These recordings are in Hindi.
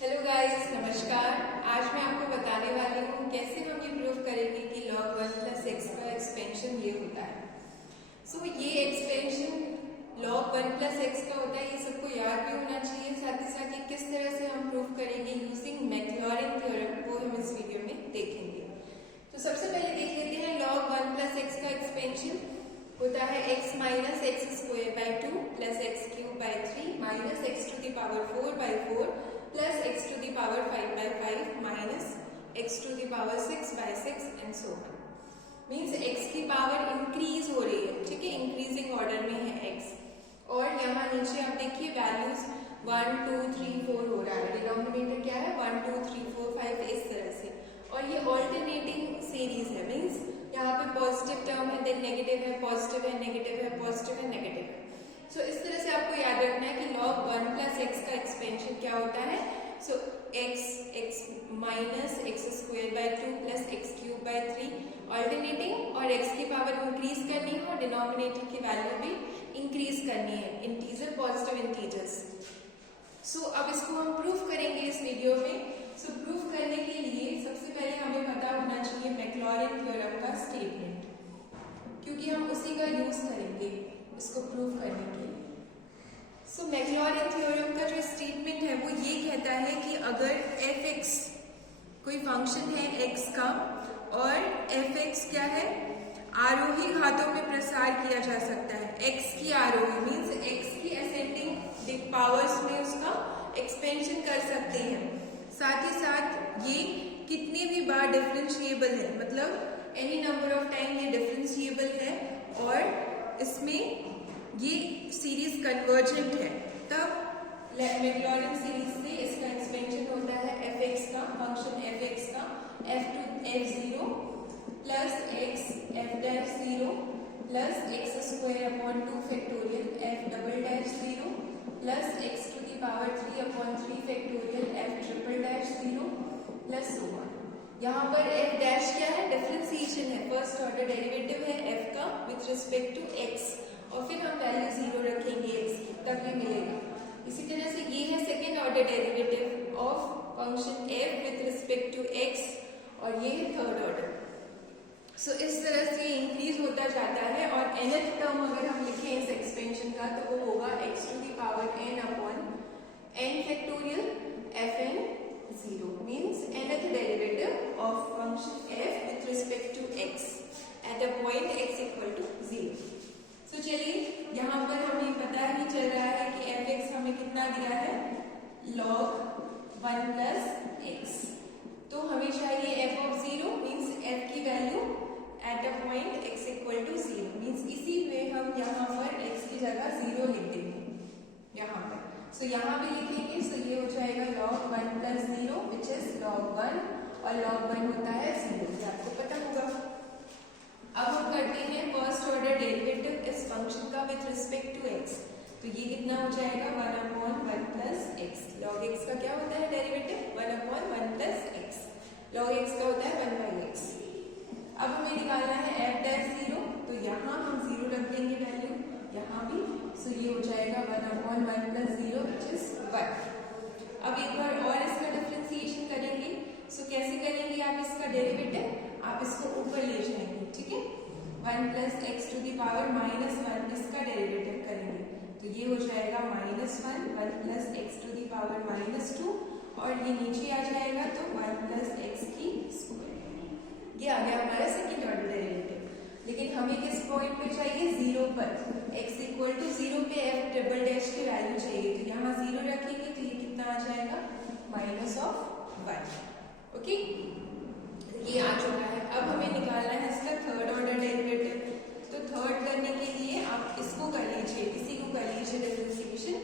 हेलो गाइस, नमस्कार। आज मैं आपको बताने वाली हूँ कैसे हम ये प्रूव करेंगे कि log 1 प्लस एक्स का एक्सपेंशन ये होता है। ये एक्सपेंशन log 1 प्लस एक्स का होता है, ये सबको याद भी होना चाहिए। साथ ही साथ ये किस तरह से हम प्रूव करेंगे यूजिंग मैक्लॉरिन थ्योरम, वो हम इस वीडियो में देखेंगे। तो सबसे पहले देख लेते हैं log 1 प्लस एक्स का एक्सपेंशन होता है x minus x square by 2 plus x cube by 3 minus x to the power 4 by 4 plus x to the power 5 by 5 minus x to the power 6 by 6 and so on. Means x की पावर इंक्रीज हो रही है, ठीक है, इंक्रीजिंग ऑर्डर में है x। और यहाँ नीचे आप देखिए वैल्यूज 1 2 3 4 हो रहा है। डिनोमिनेटर क्या है 1 2 3 4 5 इस तरह से। और ये ऑल्टरनेटिंग सीरीज है, मींस यहाँ पे पॉजिटिव टर्म है, देन नेगेटिव है, पॉजिटिव है, नेगेटिव है, पॉजिटिव है, नेगेटिव है। इस तरह से आपको याद रखना है कि log 1 प्लस एक्स का एक्सपेंशन क्या होता है। x minus x square by 2 plus x cube by 3 alternating, और x की पावर इंक्रीज करनी है और डिनोमिनेटर की वैल्यू भी इंक्रीज करनी है, इंटीजर पॉजिटिव इंटीजर्स। अब इसको हम प्रूफ करेंगे इस वीडियो में। प्रूफ करने के लिए सबसे पहले हमें पता होना चाहिए मैक्लॉरिन थ्योरम का स्टेटमेंट, क्योंकि हम उसी का यूज करेंगे इसको प्रूव करने के लिए। मैक्लॉरिन थ्योरम का जो स्टेटमेंट है वो ये कहता है कि अगर f(x) कोई फंक्शन है x का और f(x) क्या है, आरोही घातों में प्रसार किया जा सकता है। x की आरोही मीन्स x की असेंडिंग पावर्स में उसका एक्सपेंशन कर सकते हैं। साथ ही साथ ये कितने भी बार डिफरेंशिएबल है, मतलब एनी नंबर ऑफ टाइम ये डिफरेंशिएबल है, और इसमें ये सीरीज कन्वर्जेंट है। तब मैक्लॉरिन सीरीज से इसका एक्सपेंशन होता है f(x) का, फंक्शन f(x) का f to f0 plus x f'0 plus x square upon 2 factorial f"0 plus x to the power 3 upon 3 factorial f"0 plus so on। यहाँ पर f डैश क्या है, डिफरेंशिएशन है, फर्स्ट ऑर्डर डेरिवेटिव है f का विथ रिस्पेक्ट टू x, और फिर हम वैल्यू 0 रखेंगे x की, तब ये मिलेगा। इसी तरह से ये है second order derivative of function f with respect to x, और ये है थर्ड ऑर्डर। इस तरह से इंक्रीज होता जाता है, और nth टर्म अगर हम लिखें इस एक्सपेंशन का तो वो होगा x to the power n upon n factorial fn0, means nth derivative of function f with respect to x at a point x equal to 0। चलिए यहाँ पर हमें पता ही चल रहा है कि f(x) हमें कितना दिया है, log 1 प्लस एक्स। तो हमें चाहिए f(0) मीन्स f की value at a point x equal to 0, means इसी में हम यहाँ पर x की जगह 0 लिख देंगे यहाँ पर। यहाँ पे लिखेंगे, ये हो जाएगा log 1 plus 0 which is log 1, और log 1 होता है 0, ये आपको पता होगा। अब हम करते हैं फर्स्ट ऑर्डर डेरिवेटिव इस फंक्शन का विथ रिस्पेक्ट टू x। तो ये कितना हो जाएगा 1 upon 1 plus x. Log x का क्या होता है derivative 1 upon 1 plus x, log x का होता है 1 बाई एक्स। अब हमें निकालना है f'0, तो यहाँ हम 0 रख देंगे वैल्यू, यहाँ भी। ये हो जाएगा 1 अपॉन 1 प्लस 0 विच इज 1। अब एक बार और इसका डिफरेंशिएशन करेंगे। कैसे करेंगे आप इसका डेरिवेटिव, आप इसको ऊपर ले जाएंगे, ठीक है। 1 plus x to the power -1 इसका डेरिवेटिव करेंगे, तो ये हो जाएगा -1 1 plus x to the power -2, और ये नीचे आ जाएगा तो 1 प्लस एक्स की स्क्वायर। ये आ गया हमारा सेकेंड ऑर्डर डेरिवेटिव। लेकिन हमें किस पॉइंट पे चाहिए, 0 पर, x इक्वल टू 0 पे f डबल डैश की वैल्यू चाहिए। तो यहाँ 0 रखेंगे तो ये कितना आ जाएगा -1, ओके। ये आ चुका है। अब हमें निकालना है इसका थर्ड ऑर्डर डेरिवेटिव। तो थर्ड करने के लिए आप इसको कर लीजिए, इसी को कर लीजिए डिफरेंशिएशन।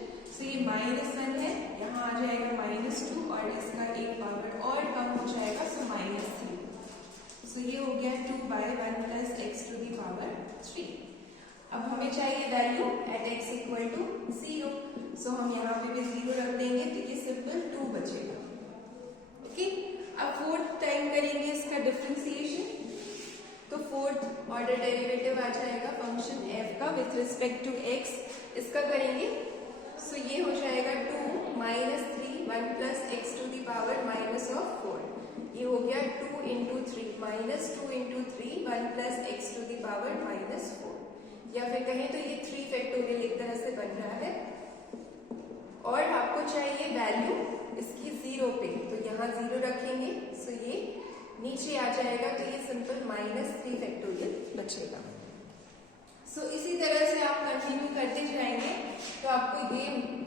ये -1 है, यहाँ आ जाएगा -2, और इसका एक पावर और कम हो जाएगा, सो -3। ये हो गया 2 by 1 plus x to the power 3। अब हमें चाहिए value at x equal to 0। हम यहाँ पे भी 0 रख देंगे, तो ये सिंपल 2 बचेगा, ओके। अब फोर्थ टाइम करेंगे इसका डिफरेंशिएशन, तो फोर्थ ऑर्डर डेरिवेटिव आ जाएगा फंक्शन f का विथ रिस्पेक्ट टू x, इसका करेंगे। ये हो जाएगा 2 - 3 1 plus x to power minus of 4। ये हो गया 2 into 3 minus 2 into 3 1 plus x to the power minus 4, या फिर कहें तो ये 3 फैक्टोरियल एक तरह से बन रहा है। और आपको चाहिए वैल्यू इसकी 0 पे, तो यहाँ 0 रखेंगे, सो ये नीचे आ जाएगा, तो ये सिंपल माइनस 3 फैक्टोरियल बचेगा। सो इसी तरह से आप कंटिन्यू करते जाएंगे तो आपको ये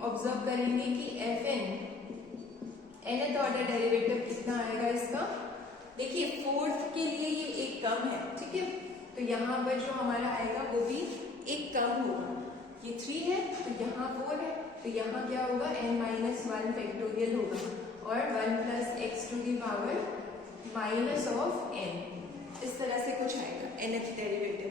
ऑब्जर्व करेंगे कि fn nth ऑर्डर डेरिवेटिव कितना आएगा इसका। देखिए फोर्थ के लिए ये एक कम है, ठीक है, तो यहाँ पर जो हमारा आएगा वो भी एक कम होगा। ये 3 है तो यहाँ 4 है, तो यहाँ क्या होगा n-1 फैक्टोरियल होगा और 1 plus x to the power minus of n, इस तरह से कुछ आएगा nth डेरिवेटिव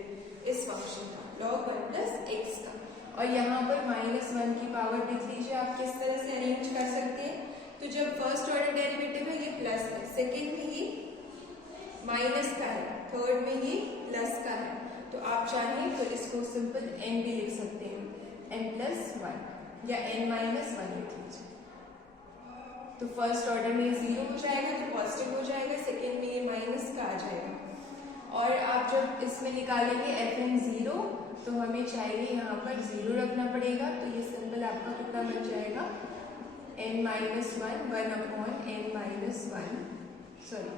इस फंक्शन का log 1 प्लस एक्स का। और यहाँ पर -1 की पावर देख लीजिए आप किस तरह से अरेंज कर सकते हैं। तो जब फर्स्ट ऑर्डर डेरिवेटिव है ये प्लस है, सेकेंड में ये माइनस का है, थर्ड में ये प्लस का है, तो आप चाहें तो इसको सिंपल n भी लिख सकते हैं, n+1 या n-1 लिख लीजिए। तो फर्स्ट ऑर्डर में 0 हो जाएगा तो पॉजिटिव हो जाएगा, सेकेंड में ये माइनस का आ जाएगा। और आप जब इसमें निकालेंगे fn 0 तो हमें चाहिए यहाँ पर 0 रखना पड़ेगा, तो ये सिंपल आपका कितना बन जाएगा n-1 1 अपॉन n-1, सॉरी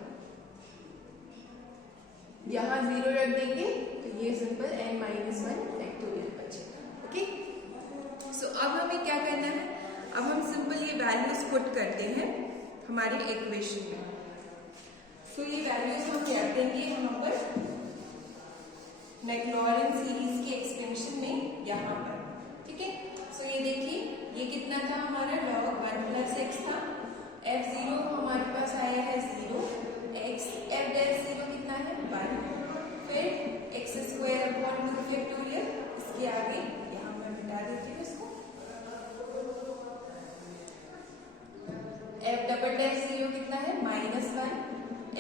यहाँ 0 रख देंगे तो ये सिंपल n-1 फैक्टोरियल बचेगा। ओके, सो अब हमें क्या करना है, अब हम सिंपल ये वैल्यूज पुट करते हैं हमारी इक्वेशन में। तो ये वैल्यूज हम क्या देंगे यहाँ पर मैक्लॉरिन सीरीज के एक्सपेंशन में यहाँ पर, ठीक है। सो ये देखिए ये कितना था हमारा log 1 प्लस एक्स था, f0 हमारे पास आया है 0, x f डेल 0 कितना है 1, फिर एक्स स्क्वायर अपॉन 2 फैक्टोरियल, इसके आगे यहाँ मैं मिटा देती हूँ इसको, f डबल डेल 0 कितना है -1,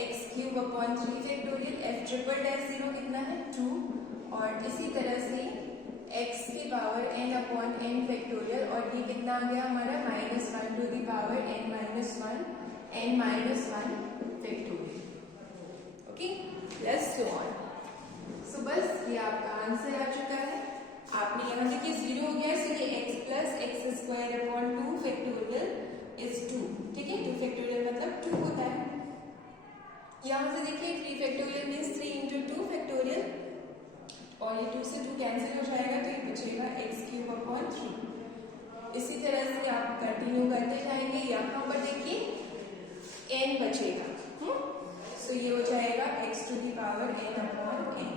x cube upon 3 factorial, f triple del 0 कितना है 2, और इसी तरह से x की power n upon n factorial, और ये कितना आ गया हमारा -1 to the power n-1 factorial, okay, plus so on. So बस ये आपका आंसर आ चुका है। आपने यहाँ देखिए 0 हो गया, इसलिए x plus x square upon 2 factorial is 2, ठीक है, 2 फैक्टोरियल मतलब 2 होता है। यहाँ से देखिए 3 फैक्टोरियल मीन्स 3 इंटू 2 फैक्टोरियल, और ये 2 से 2 कैंसिल हो जाएगा तो ये बचेगा एक्स क्यूब अपॉन 3। इसी तरह से आप कंटिन्यू करते जाएंगे, यहाँ पर देखिए n बचेगा, सो ये हो जाएगा x to the power n upon n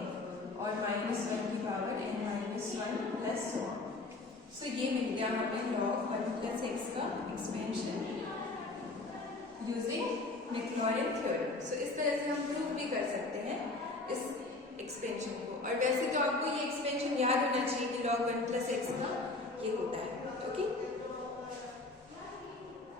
और -1 की पावर n-1 प्लस 1। सो ये मिल गया हमें log 1 प्लस एक्स का एक्सपेंशन यूजिंग मैक्लॉरिन थ्योरम। सो इस तरह से हम प्रूव भी कर सकते हैं इस एक्सपेंशन को। और वैसे तो आपको ये एक्सपेंशन याद होना चाहिए कि log 1 प्लस एक्स का ये होता है, ओके।